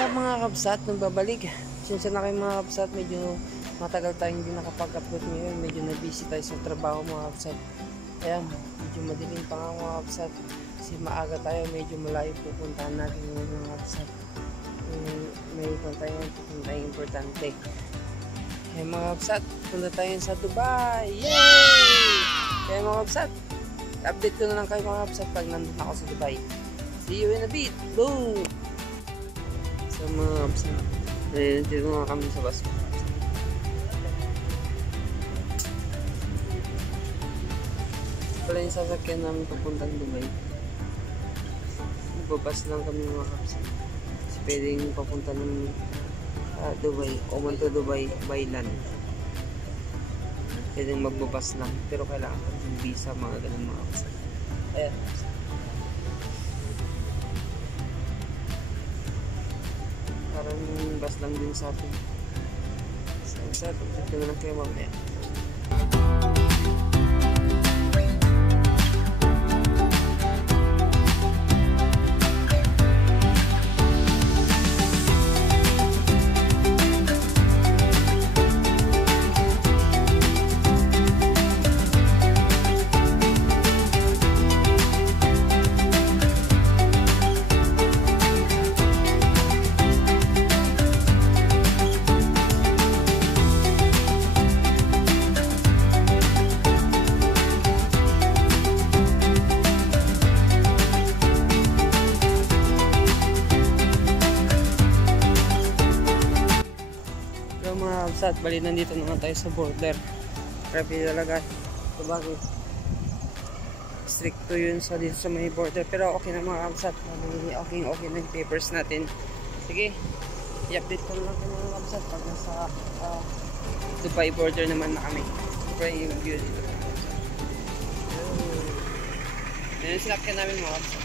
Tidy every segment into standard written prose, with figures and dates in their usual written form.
Sa mga kabsat, nagbabalik. Sinsya na kayo mga kabsat, medyo matagal tayong hindi nakapag-upload ngayon. Medyo na-busy tayo sa trabaho mga kabsat. Ayan, medyo madilim pa nga mga kabsat. Kasi maaga tayo, medyo malayo pupuntahan natin ngayon mga kabsat. May pupuntahan importante. Ayan mga kabsat, punta tayo sa Dubai! Yay! Kaya mga kabsat, update ko na lang kayo mga kabsat pag nandun ako sa Dubai. See you in a bit! Boom! So mga kabsat, dito nga kami sa bus. Pala yung sasakyan namin papuntang Dubai. Magbabas lang kami mga kabsat. Kasi pwedeng papunta ng Dubai, Oman to Dubai by land. Pwedeng magbabas lang, pero kailangan ng visa, mga ganun mga kabsat. Ayan. Parang bus lang din sa atin. So, ito na lang kayo mamaya. At bali nandito naman tayo sa border. Grabe talaga. Sabagay, stricto yun sa dito sa may border. Pero okay na mga kabsat. Okay na yung papers natin. Sige, i-update ko lang kayo mga kabsat pag nasa Dubai border naman na kami. Dubai yung view dito. Yan yung sinakyan namin mga kabsat.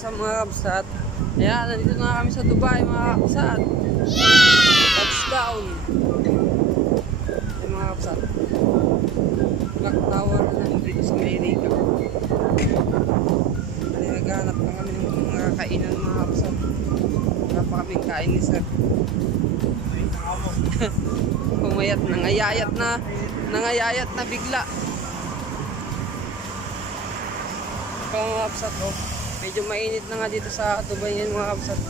Sa mga kabsat, ayan, nandito na kami sa Dubai mga kabsat. Touchdown. Ayan mga kabsat, Clock Tower nandito sa Amerika. Naghanap na kami ng mga kainan mga kabsat. Wala pa kaming kain ni sir. Pumayat, nangayayat na bigla. Mga kabsat, oh. Medyo mainit na nga dito sa Dubai ngayon mga kabsat.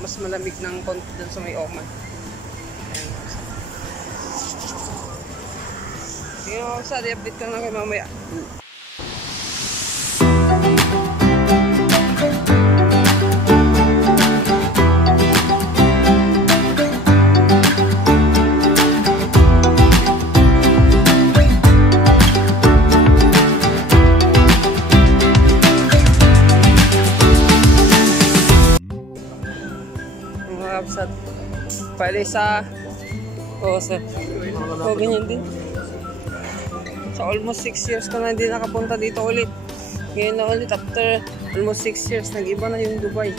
Mas malamig ng konti dun sa may Oman. Sige mga kapsat, i-update ko na kayo mamaya. Kapsat. Pwede sa sir. Ganyan din. So almost 6 years ko na hindi nakapunta dito ulit. Ngayon na ulit after almost 6 years nag-iba na yung Dubai.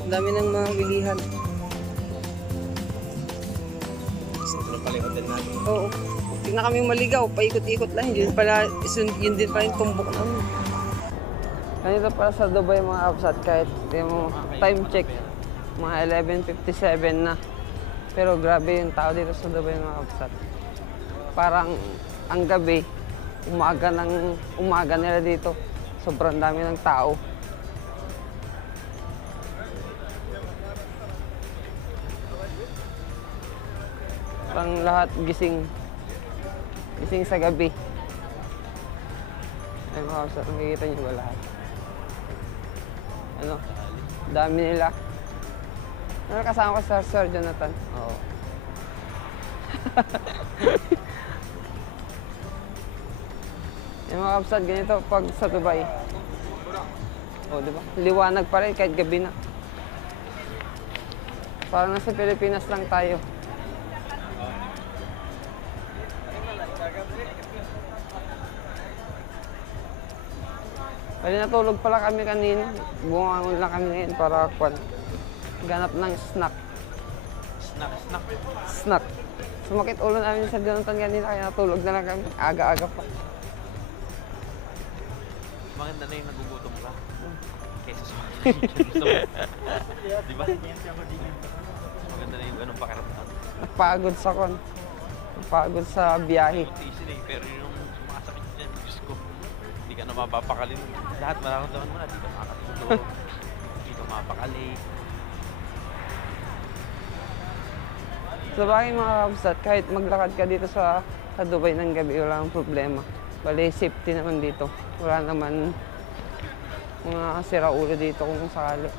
Ang dami ng mga bilihan. Sentro pala yung hotel natin. Oo. Tingnan kaming maligaw, paikot-ikot lang. Yun din pala yung tumbok namin. Ganito pala sa Dubai mga kapsat, kahit yung time check, mga 11:57 na. Pero grabe yung tao dito sa Dubai mga kapsat. Parang ang gabi, umaga nila dito. Sobrang dami ng tao. Parang lahat gising sa gabi. Ay mga kapsat, nakikita niyo ba lahat? Ano? Dami nila. Ano kasama ko sa Sir Jonathan? Oo. Yung mga kapsat, ganito pag sa Dubai. O, diba? Liwanag pa rin kahit gabi na. Parang nasa Pilipinas lang tayo. Kaya natulog pala kami kanina. Bungangon lang kami ngayon para ganap ng snack. Snack. Sumakit ulo namin sa Jonathan kanina kaya natulog na lang kami. Aga-aga pa. Maganda na yung nagugutom ka. Kesa sumakit. Di ba? Maganda na yung ganun pakiramdam. Napagod sa biyahe. Pero yung sumasakit dyan, Diyos ko, hindi ka na mapapakalin. Lahat mararamdaman mo na, hindi ka makakatulog, hindi ka mapakali. Sa bagay mga kapsat, kahit maglakad ka dito sa Dubai ng gabi, wala kang problema. Bali, safety naman dito. Wala naman mga siraulo dito kung sakali.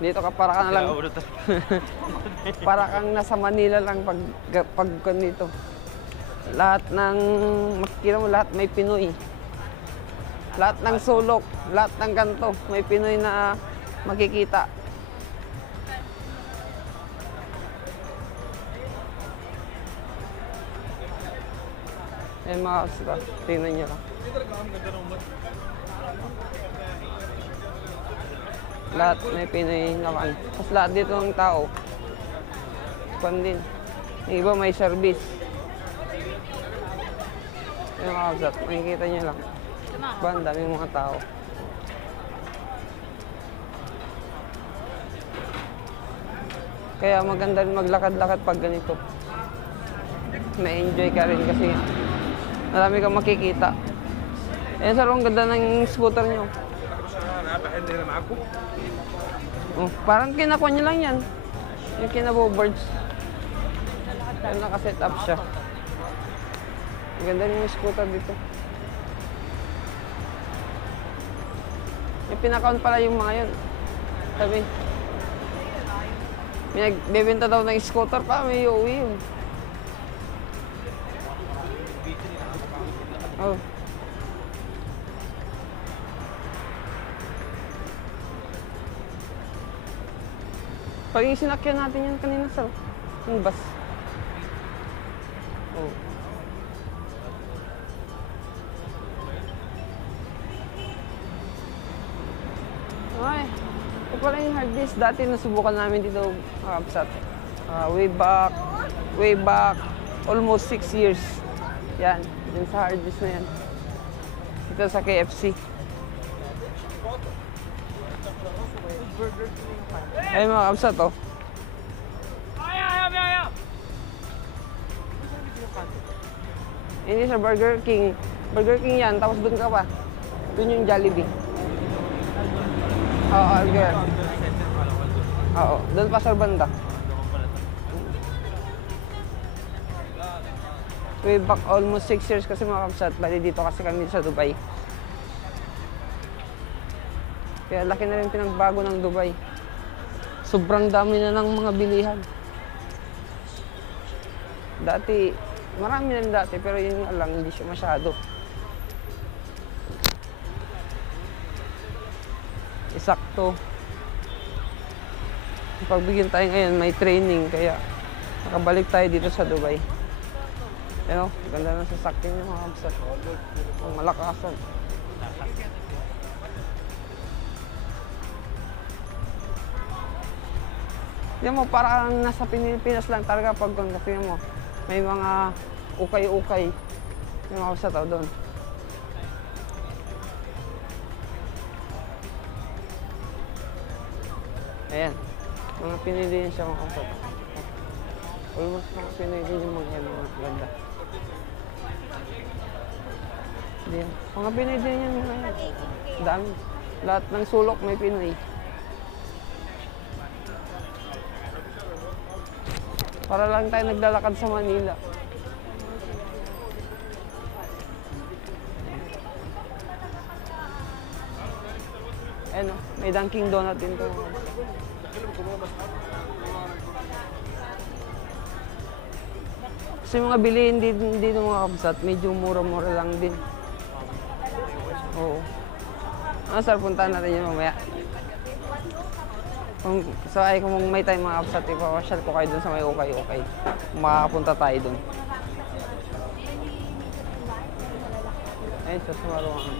Dito ka para ka na lang. Para kang nasa Manila lang pag dito. Lahat ng makikita mo, lahat may Pinoy. Lahat ng sulok, lahat ng kanto, may Pinoy na makikita. Ayan mga kapsat, tingnan nyo lang. Lahat may Pinoy naman. Tapos lahat dito ng tao, din. Yung iba may service. Ayan mga kapsat, makikita nyo lang. Diba, ang daming mga tao. Kaya maganda rin maglakad-lakad pag ganito. May enjoy ka rin kasi marami kang makikita. Ayan sir, ang ganda ng scooter nyo. Oh, parang kinakuha nyo lang yan. Yung kinaboboards. Ayan, nakaset up siya. Ang ganda yung scooter dito. Yung pinaka-on pala yung mga yun. Sabi, may nagbebenta daw ng scooter pa, may uuwi yun. Oh. Pag yung sinakyan natin yan kanina sa yung bus. Oh. Ay, ito pala yung hard disk. Dati nasubukan namin dito kapsat. Way back, almost 6 years. Yan, dun sa hard disk na yan. Dito sa KFC. Ay mga kapsat, oh. Hindi sa Burger King. Burger King yan, tapos dun ka pa. Dun yung Jollibee. Oo, girl. Oo, doon pa sa banda. Doon pala to. Way back almost 6 years kasi mga kapsat. Bali dito kasi kami sa Dubai. Kaya laki na rin pinagbago ng Dubai. Sobrang dami na ng mga bilihan. Dati, marami na rin dati pero yun nga lang, hindi siya masyado. Isakto. Pagbigyan tayo ngayon, may training kaya nakabalik tayo dito sa Dubai. Ayun, ganda ng sasakyan niya mga kapsat. Ang malakasan. Yan mo, parang nasa Pilipinas lang talaga pag kasi mo, may mga ukay-ukay. Yung mga kapsat doon. Ayan, mga Pinoy din siya mga kapsat. Almost mga Pinoy din yung mga yan, mga ganda. Din. Mga Pinoy din yan mga yan. Dami. Lahat ng sulok may Pinoy. Para lang tayo naglalakad sa Manila. Ayan o, may Dunkin' Donut din ito. Kasi mga bilihin dito mga kapsat, medyo mura-mura lang din. Oo. Sir, puntahan natin yun mamaya. Kung may time mga kapsat, ipapasyal ko kayo dun sa may ukay-ukay. Makakapunta tayo dun. Ayun, sa sumaruan.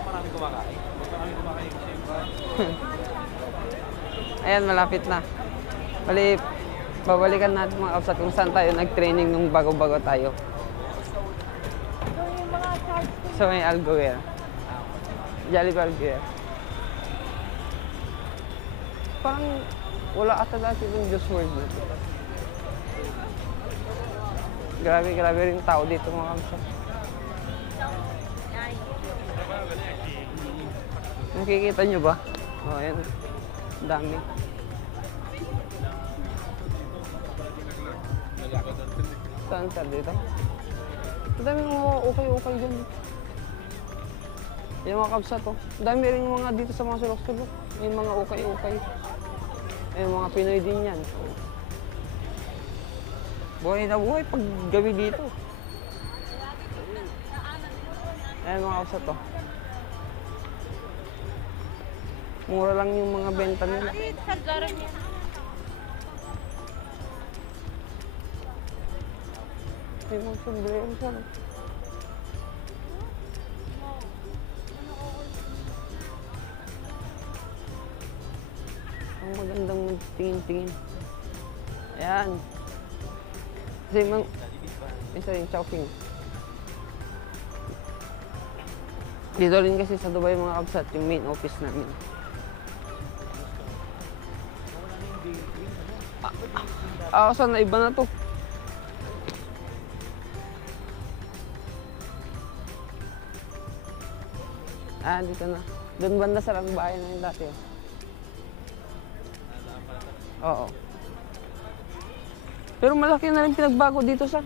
Maraming kumakain. Maraming kumakain kasi yung Ayan, malapit na. Babalikan natin mga kapsat kung saan tayo nag-training nung bago-bago tayo. So may Alguer. Jollibee Alguer. Parang wala ata dati yung Diyos World. Grabe rin tao dito mga kapsat. Nakikita nyo ba? O, ayan. Dami. Saan sir dito? Ang dami mga ukay-ukay dyan. Yung mga kapsat to. Ang dami rin yung mga dito sa mga sulok-sulok. Yung mga ukay-ukay. Yung mga Pinoy din yan. Buhay na buhay pag gabi dito. Ayan mga kapsat to. Mura lang yung mga benta nila. May mga sombrero siya. Ang magandang tingin-tingin. Ayan. Kasi isa yung Chowking. Dito rin kasi sa Dubai mga kapsat, yung main office namin. Saan na iba na to? Dito na. Doon banda sa lang bahay na yung dati. Oo. Pero malaki na rin pinagbago dito sa.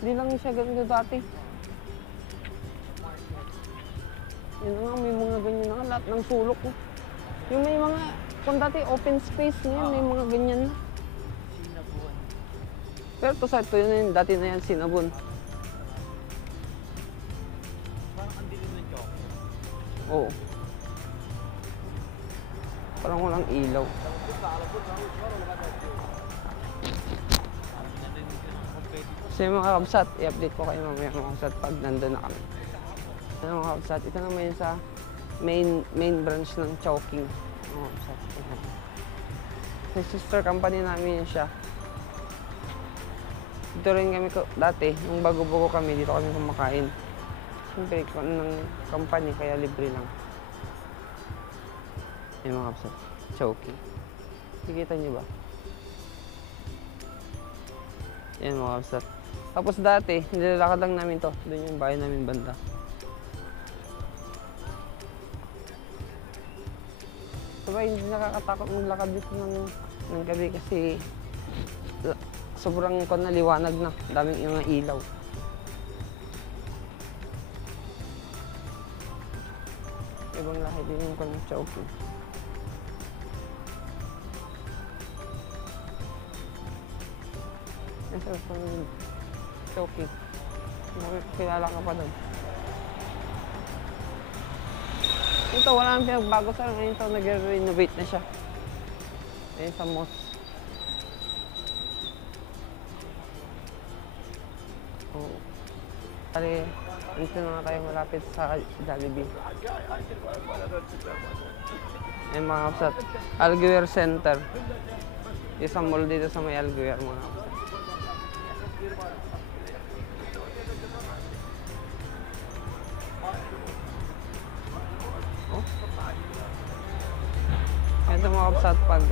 Hindi lang siya ganito dati. Yun nga, may mga ganyan na lahat ng sulok. Yung may mga, kung dati open space ngayon, may mga ganyan na. Pero to sa ito yun, dati na yan, Sinabon. parang ang dilim ng chok. Oo. Parang walang ilaw. So yung mga kapsat, i-update ko kayo mamaya mga kapsat pag nandun na kami. Ano mga kapsat, ito naman yun sa main branch ng Chowking. Mga kapsat. Sa sister company namin yun siya. Dito rin kami dati, nung bago-bago kami, dito kami kumakain. Siyempre, ng company, kaya libre lang. Yung mga kapsat, Chowking. Kikita niyo ba? Yan mga kapsat. Tapos dati, nilalakad lang namin to. Doon yung bahay namin banda. Sabay, hindi nakakatakot maglakad dito ng gabi kasi sobrang liwanag na. Daming yung ilaw. Ibang lahi din yung kung Chowking. Yan sa Chowking. Kilala ka pa doon. Ito, wala nang pinagbago sa ngayon. Ito, nag-renovate na siya. Ayun sa mosque. Oo. Kali, dito na tayo malapit sa Jollibee. Ayun mga kapsat. Alguer Center. Isang mall dito sa may Alguer mga kapsat. Ito mga kapsat pag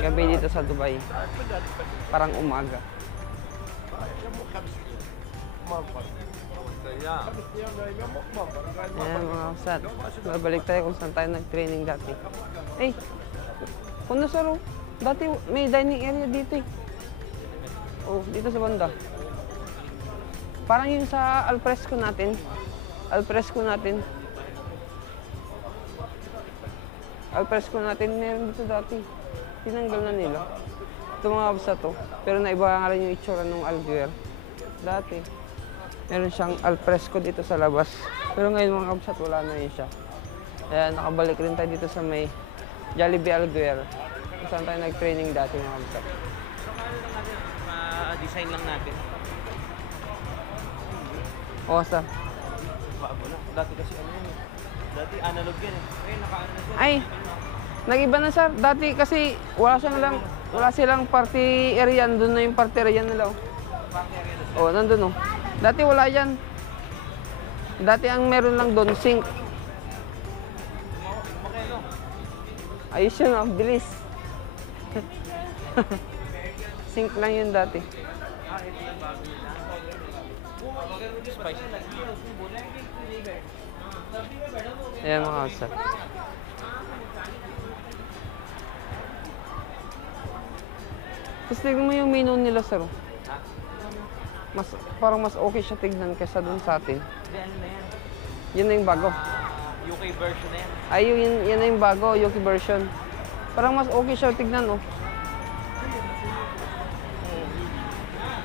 gabi dito sa Dubai. Parang umaga. Ayan mga kapsat. Babalik tayo kung saan tayo nag-training dati. Eh, kung nasaro, dati may dining area dito eh. Oh, dito sa banda. Parang yung sa alfresco natin. Alfresco natin, meron dito dati. Tinanggal na nila. Ito mga kapsat to. Pero naiba nga rin yung itsura ng Alguer. Dati, meron siyang alfresco dito sa labas. Pero ngayon mga kapsat, wala na yun siya. Kaya nakabalik rin tayo dito sa may Jollibee Alguer. Kung saan tayo nag-training dati mga kapsat. Ma-design lang natin. O, sa? Bago na. Dati kasi ano yun eh. Dati analog yan eh. Ngayon naka-ano na siya. Ay, nag-iba na sir. Dati kasi wala silang party area. Doon na yung party area nila. Oh, nandun oh. Dati wala yan. Dati ang meron lang doon, sink. Ayos yun oh, bilis. Sink lang yun dati. Ayan mga kapsat. Tapos tignan mo yung menu nila sir. Parang mas okay siya tignan kaysa dun sa atin. Hindi, ano na yan? Yun na yung bago. UK version na yan. Ay, yun na yung bago, UK version. Parang mas okay siya tignan oh.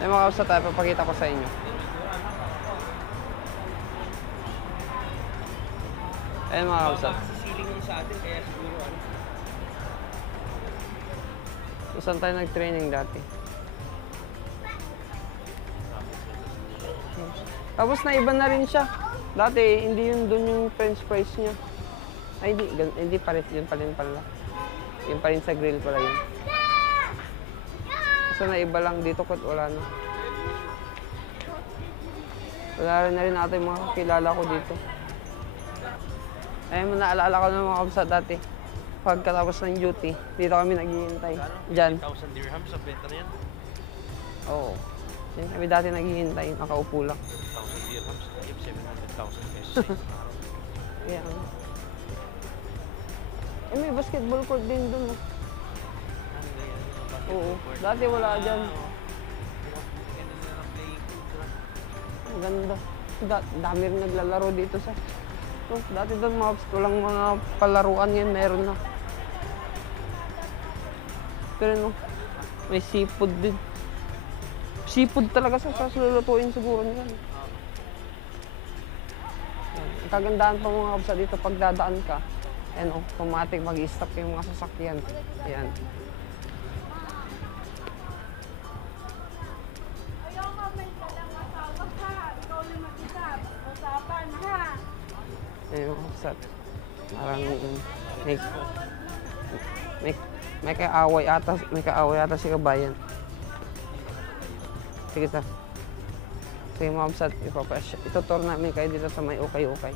Ayan mga kapsat tayo, papakita ko sa inyo. Ayan mga kapsat. Sisiling yung sa atin, kaya siguro ano. Saan tayo nag-training dati? Tapos na iba na rin siya. Dati, hindi yun doon yung french fries niya. Ay, hindi pa rin. Yun pa rin pala. Yun pa rin sa grill pala yun. Kasi na iba lang dito kot wala na. Wala rin na rin natin mga kakilala ko dito. Ayun, naalala ko ng mga kapsat dati. Pagkatapos ng duty, dito kami naghihintay. Diyan. 1,000 dirhams sa benta na yan. Oo. Diyan kami dati naghihintay, nakaupo lang. 1,000 dirhams, 700,000 pesos. Kaya ano. Eh, may basketball court din dun. Oh. Oo. Dati wala dyan. Ang ganda. Dami rin naglalaro dito sa... Oh, dati doon walang mga palaruan yan, meron na. Pero no, may seafood din. Seafood talaga sa lulutuin siguro nila. Ang kagandahan pa mga kapsa dito, pag dadaan ka, ayan o, automatic mag-i-stop yung mga sasakyan. Ayan. Ayan mga kapsa. Parang may kaaway ata si kabayan. Sige sir. Sige mga kapsat, itutur namin kayo dito sa may ukay-ukay.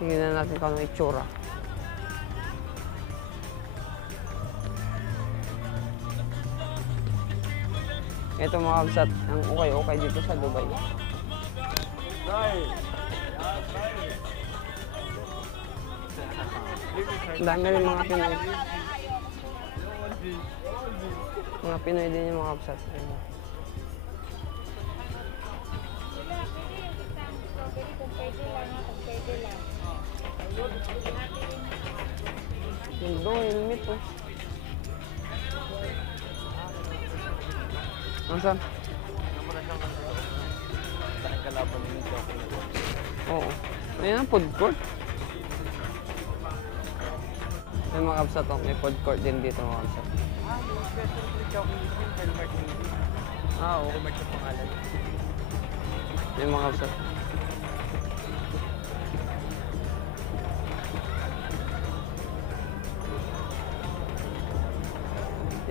Tingnan natin kung ano itsura. Ito mga kapsat, ang ukay-ukay dito sa Dubai. Ang dami rin mga Pinoy. Mga Pinoy din yung mga kapsat. Ayun. Yung dong, helmet oh. Ang saan? Ano mo na siyang saan kalaban ng jockey na to? Oo. Ayun ang food court. May mga kapsat oh. May food court din dito mga kapsat. Yung special free jockey nito yung Helmart Navy. Oo. Helmart sa pangalan. May mga kapsat.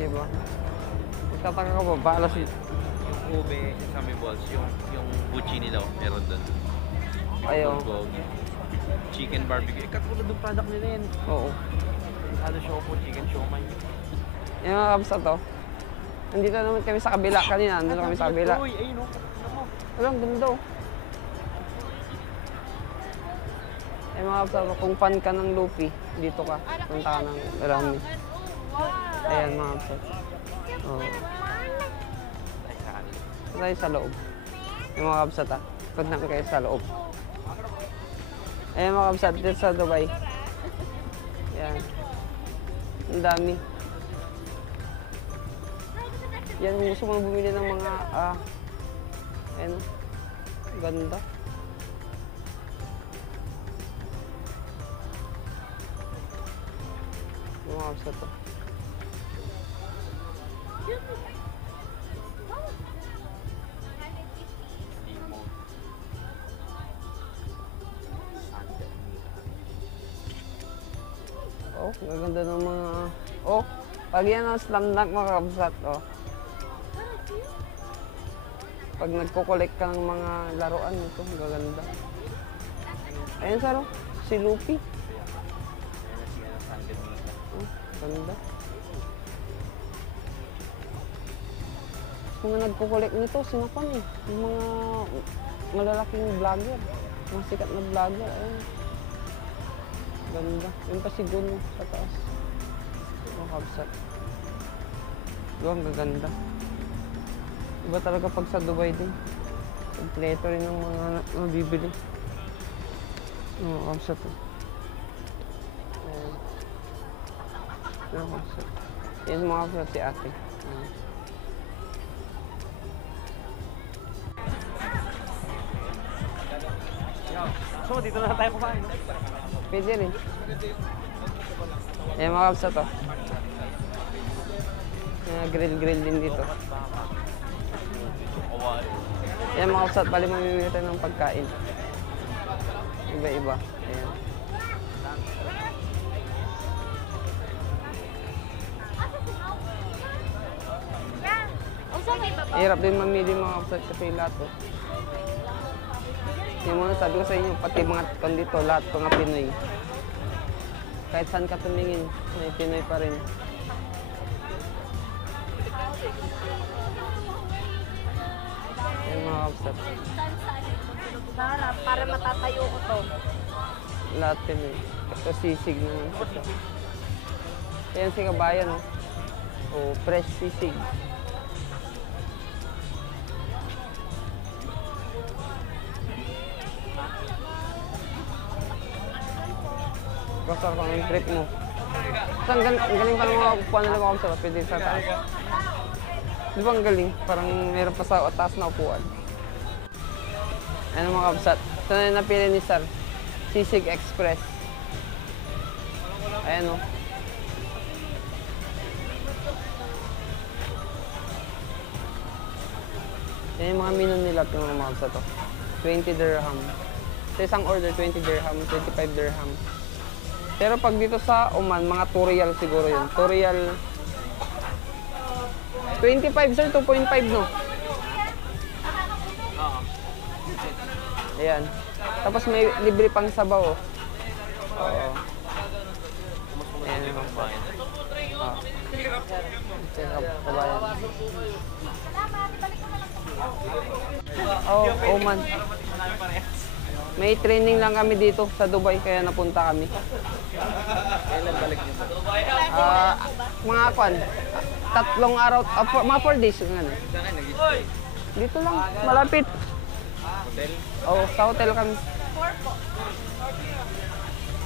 Diba? Magtataka ka ba? Balas yun. Yung ube, Sammy Balls, yung Gucci nila, meron doon. Ayaw. Bulldog, chicken barbecue. Katulad ng product nila yan. Oo. Ano show po, chicken siomay. Yung mga kapsat to. Nandito naman kami sa kabila kanina. Nandito kami sa kabila. Uy, ayun o. Ano mo? Walang ganda oh. Eh mga kapsat, kung fan ka ng Luffy, dito ka. Punta ka ng Rami. Ayan mga kapsat. Oh. Ay, saan? Tayo sa loob. Yung mga kapsat ah. Punta kami kayo sa loob. Ayan mga kapsat, dito sa Dubai. Ayan. Ang dami. Yan, kung gusto mo bumili ng mga, ayan, ganda. Yung mga kapsat to. Limon. Oh, gaganda ng mga, oh, pag yan ang slam dunk mga kapsat, oh. Pag nagko-collect ka ng mga laruan nito, gaganda. Ayan sir, oh, si Luffy. Ayan na siya ng Sangganita. Oh, ganda. Mga nagko-collect nito, sinapan eh. Yung mga malalaking vlogger. Mga sikat na vlogger, ayun. Ganda. Yung pa si Gun sa taas. Mga kapsat. Ang gaganda. Iba talaga pag sa Dubai din. Kompleto rin ng mga mabibili. Mga kapsat. Ayan. Mga kapsat. Yan mga kapsat si ate. Ayan. So, dito na tayo kumain. Pwede rin. Ayan mga kapsat to. Grill din dito. Awal. Ayan mga kapsat, bali mamimili tayo ng pagkain. Iba-iba. Ayan. Hirap din mamili mga kapsat kasi lahat to. Yung mga sabi ko sa inyo, pati mga kandito, lahat mga Pinoy. Kahit saan ka tumingin, may Pinoy pa rin. Ayan mga kapsat. Para matatayo ko to. Lahat Pinoy. Ito sisig naman siya. Ayan si kabayan, oh. Oh, fresh sisig. Basta kung ang trip mo. Basta ang galing pa ng mga upuan nila mga kapsat. Pwede sa taas. Di ba ang galing? Parang meron pa sa taas na upuan. Ano mga kapsat? Ito na yung napili ni Sir. Sisig Express. Ayan o. Yan yung mga menu nila ng mga kapsat to. 20 dirham. Sa isang order, 20 dirham, 25 dirham. Pero pag dito sa Oman, mga 2 riyal siguro yun. 2 riyal. 25 sir, 2.5 no? Oo. Ayan. Tapos may libre pang sabaw. Oo. Mas muna yung kumain. Ah. Kabayan. Oh, Oman. Marami parehas. May training lang kami dito sa Dubai, kaya napunta kami. Kailan balik niyo ba? Mga kwan, 3 araw, mga 4 days. Ganun. Saan kayo nag-stay? Dito lang, malapit. Hotel? Oo, sa hotel kami.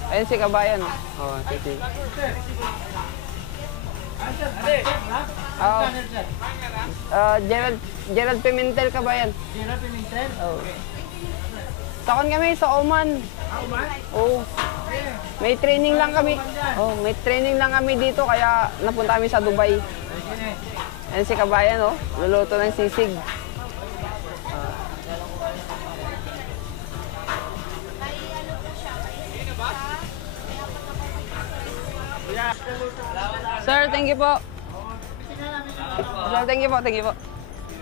Ayun si Kabayan. Oo, sige. Oo. Gerald Pimentel Kabayan. Gerald Pimentel? Oo. Sakon kami sa Oman. Oman? Oo. May training lang kami. Oh, may training lang kami dito kaya napunta kami sa Dubai. Ayun si Kabayan, oh. Luluto ng sisig. Sir, thank you po. Sir, thank you po, thank you po.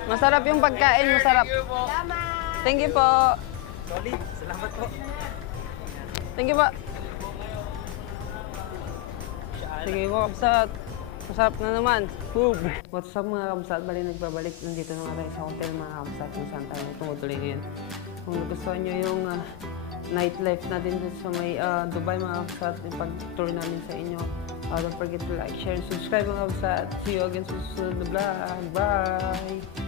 Masarap yung pagkain, masarap. Thank you po. Solid. Salamat po. Thank you po. Sige po, kapsat. Masarap na naman. Boom! What's up mga kapsat? Bali nagbabalik. Nandito na nga tayo sa hotel mga kapsat kung saan tayo tumutuloy ngayon. Kung nagustuhan nyo yung nightlife natin dito sa may Dubai mga kapsat, yung pag-tour namin sa inyo. Don't forget to like, share, and subscribe mga kapsat. See you again sa susunod na vlog. Bye!